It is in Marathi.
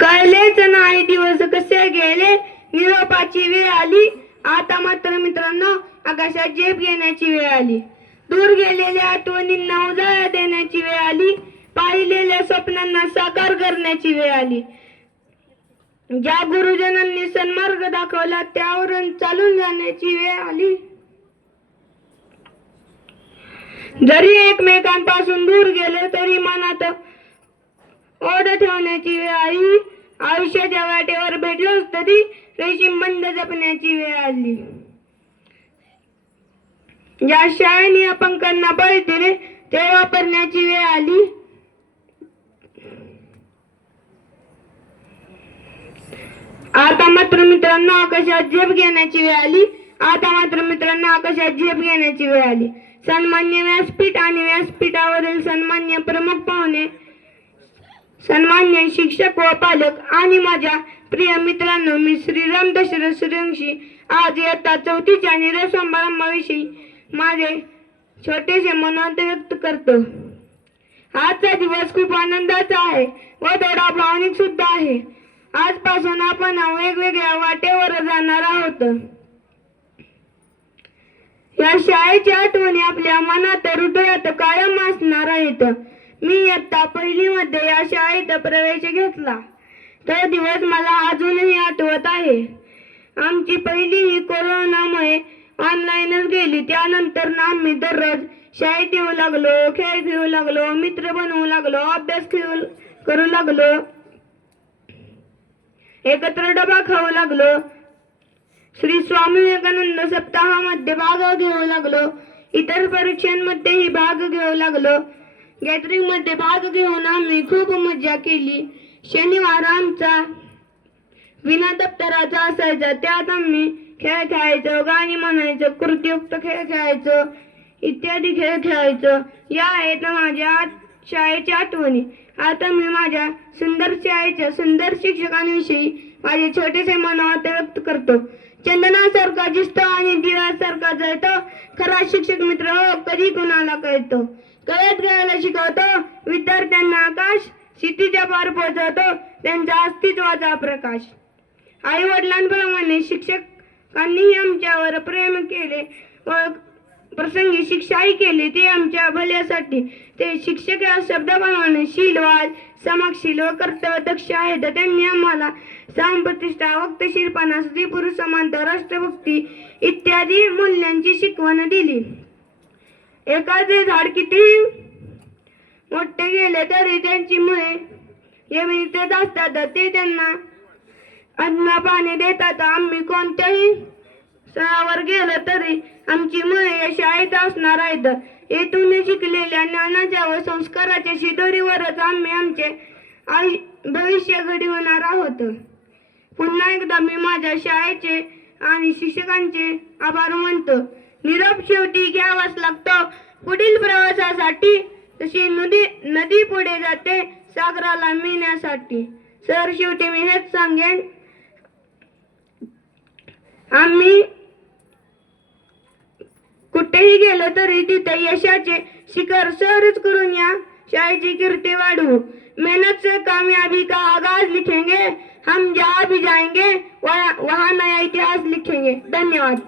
कळलेच नाही दिवस कसे गेले, निरोपाची वेळ आली. आता मात्र मित्रांनो आकाशात झेप घेण्याची वेळ आली. दूर गेलेल्या आठवणींना उजाळा देण्याची वेळ आली. पाहिलेल्या स्वप्नांना साकार करण्याची वेळ आली. ज्या गुरुजनांनी सन्मार्ग दाखवला त्यावरून चालून जाण्याची वेळ आली. जरी एकमेकांपासून दूर गेलो तरी मनात ओढ ठेवण्याची वेळ आली. आयुष्याच्या वाटेवर भेटलोच तरी रेशीमबंध जपण्याची वेळ आली. ज्या शाळेने अपंकांना बळ दिले ते वापरण्याची वेळ आली. आता मात्र मित्रांनो आकाशात झेप घेण्याची वेळ आली. आता मात्र मित्रांनो आकाशात झेप घेण्याची वेळ आली. सन्मान्य व्यासपीठ आणि व्यासपीठावरील सन्मान्य प्रमुख पाहुणे, सन्मान्य शिक्षक व पालक आणि माझ्या प्रिय मित्रांनो, मी श्रीराम दशरथ सूर्यवंशी आज इयत्ता 4च्या निरोप समारंभाविषयी माझे छोटेसे मनोगत व्यक्त करतो. आजचा दिवस खूप आनंदाचा आहे व थोडा भावनिक सुद्धा आहे. आजपासून आपण वेगवेगळ्या वाटेवर जाणार आहोत. या शाळेच्या आठवणी आपल्या मनात हृदयात कायम असणार आहेत. मी इयत्ता 1मध्ये या शाळेत प्रवेश घेतला. तो दिवस मला अजूनही आठवत आहे. आमची पहिली ही कोरोनामुळे ऑनलाईनच गेली. त्यानंतर आम्ही दररोज शाळेत येऊ लागलो, खेळ खेळू लागलो, मित्र बनवू लागलो, अभ्यास करू लागलो, एकत्र डबा खाऊ लागलो, श्री स्वामी विवेकानंद सप्ताहामध्ये भाग घेऊ लागलो, इतर परीक्षांमध्येही भाग घेऊ लागलो. गॅदरिंग मध्ये भाग घेऊन आम्ही खूप मजा केली. शनिवार आमचा विना दप्तराचा असायचा. त्यात आम्ही खेळ खेळायचो, गाणी म्हणायचो, कृतीयुक्त खेळ खेळायचो, इत्यादी खेळ खेळायचो. या आहेत माझ्या शाळेच्या आठवणी. आता मी माझ्या सुंदर शाळेच्या सुंदर शिक्षकांविषयी माझे छोटेसे मनोगत व्यक्त करतो. चंदनासारखा दिसतो आणि दिव्यासारखा जळतो, खरा शिक्षक मित्र हो कधी कुणाला कळतो. कळत कळायला शिकवतो, विद्यार्थ्यांना आकाश क्षितिजा पार पोहोचवतो, त्यांचा अस्तित्वाचा प्रकाश. आई वडिलांप्रमाणे शिक्षकांनीही आमच्यावर प्रेम केले व प्रसंगी शिक्षाही केली. ते आमच्या भल्यासाठी. ते शिक्षक या शब्दाप्रमाणे शीलवान, समक्षशील व कर्तव्यदक्ष आहेत. त्यांनी आम्हाला समप्रतिष्ठा, वक्तशीरपणा, स्त्री पुरुष समानता, राष्ट्रभक्ती इत्यादी मूल्यांची शिकवण दिली. एखादे झाड कितीही मोठे गेले तरी त्यांची मुळे जमिनीतच असतात. ते त्यांना अन्न पाणी देतात. आम्ही कोणत्याही स्थळावर गेलो तरी आमची मुळे या शाळेत असणार आहेत. येथून शिकलेल्या ज्ञानाच्या व संस्काराच्या शिदोरीवरच आम्ही आमचे भविष्य घडविणार आहोत. पुन्हा एकदा मी माझ्या शाळेचे आणि शिक्षकांचे आभार मानतो. निरोप शेवटी घ्यावाच लागतो पुढील प्रवासासाठी. तशी नदी पुढे जाते सागराला मिळण्यासाठी. सर शेवटी मी हेच सांगेन, आम्ही कुठेही गेलो तरी तिथे यशाचे शिखर सरच करून या शाळेची कीर्ती वाढवू. मेहनत से कामयाबी का आगाज लिखेंगे, हम जहाँ भी जाएंगे वहाँ नया इतिहास लिखेंगे. धन्यवाद.